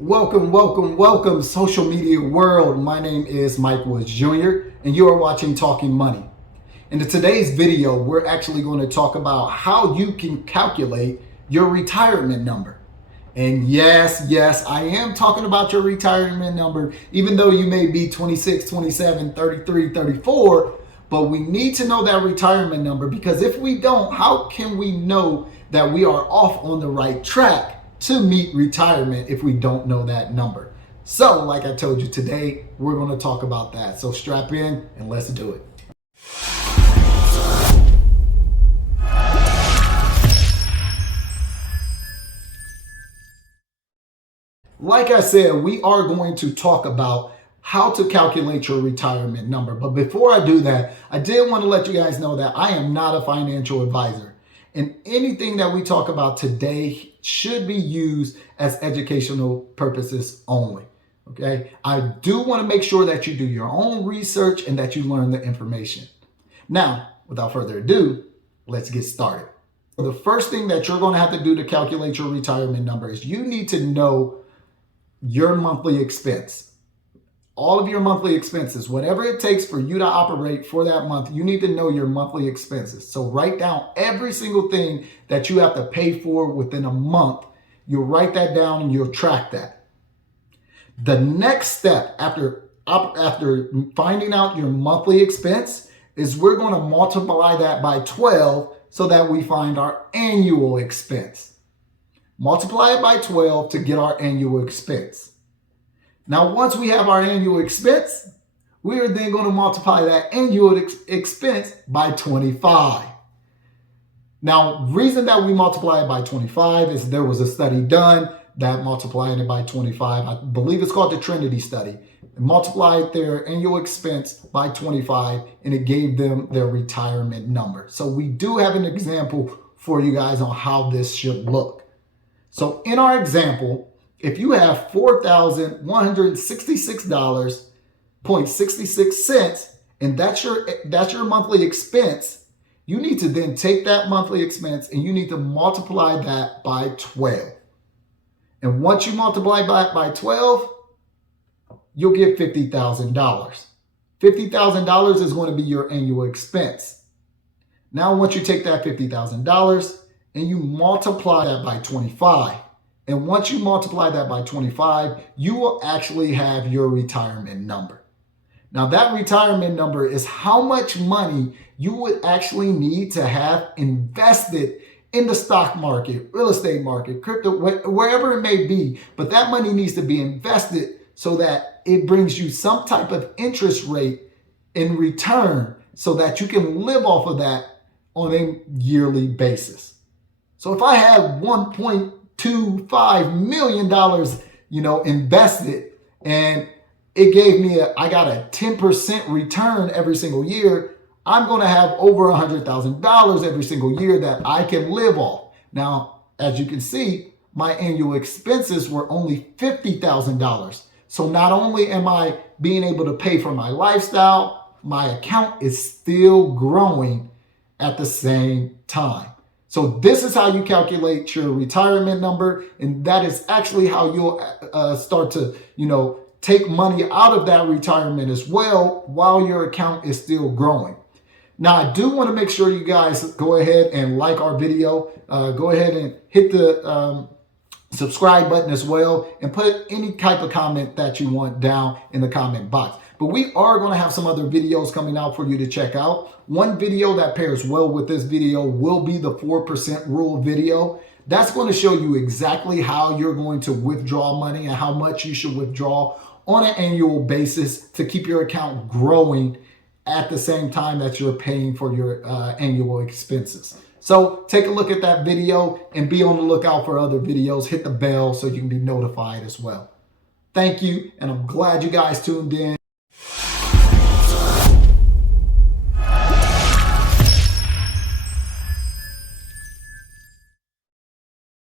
Welcome, social media world. My name is Mike Woods Jr., and you are watching Talking Money. In today's video, we're actually going to talk about how you can calculate your retirement number. And yes, I am talking about your retirement number, even though you may be 26, 27, 33, 34, but we need to know that retirement number, because if we don't, how can we know that we are off on the right track to meet retirement if we don't know that number? So like I told you today, we're going to talk about that. So strap in and let's do it. Like I said, we are going to talk about how to calculate your retirement number. But before I do that, I did want to let you guys know that I am not a financial advisor. And anything that we talk about today should be used as educational purposes only. Okay? I do want to make sure that you do your own research and that you learn the information. Now, without further ado, let's get started. The first thing that you're going to have to do to calculate your retirement number is you need to know your monthly expense. All of your monthly expenses, whatever it takes for you to operate for that month, you need to know your monthly expenses. So write down every single thing that you have to pay for within a month. You'll write that down and you'll track that. The next step after finding out your monthly expense is we're going to multiply that by 12 so that we find our annual expense. Multiply it by 12 to get our annual expense. Now, once we have our annual expense, we are then going to multiply that annual expense by 25. Now, reason that we multiply it by 25 is there was a study done that multiplied it by 25. I believe it's called the Trinity study. It multiplied their annual expense by 25 and it gave them their retirement number. So we do have an example for you guys on how this should look. So in our example, if you have $4,166.66 and that's your monthly expense, you need to then take that monthly expense and you need to multiply that by 12. And once you multiply that by 12, you'll get $50,000. $50,000 is going to be your annual expense. Now, once you take that $50,000 and you multiply that by 25, and once you multiply that by 25, you will actually have your retirement number. Now, that retirement number is how much money you would actually need to have invested in the stock market, real estate market, crypto, wherever it may be. But that money needs to be invested so that it brings you some type of interest rate in return so that you can live off of that on a yearly basis. So if I had $1.25 million, invested, and it gave me I got a 10% return every single year, I'm going to have over $100,000 every single year that I can live off. Now, as you can see, my annual expenses were only $50,000. So not only am I being able to pay for my lifestyle, my account is still growing at the same time. So this is how you calculate your retirement number. And that is actually how you'll start to, take money out of that retirement as well while your account is still growing. Now, I do want to make sure you guys go ahead and like our video. Go ahead and hit the subscribe button as well and put any type of comment that you want down in the comment box. But we are going to have some other videos coming out for you to check out. One video that pairs well with this video will be the 4% rule video. That's going to show you exactly how you're going to withdraw money and how much you should withdraw on an annual basis to keep your account growing at the same time that you're paying for your annual expenses. So take a look at that video and be on the lookout for other videos. Hit the bell so you can be notified as well. Thank you, and I'm glad you guys tuned in.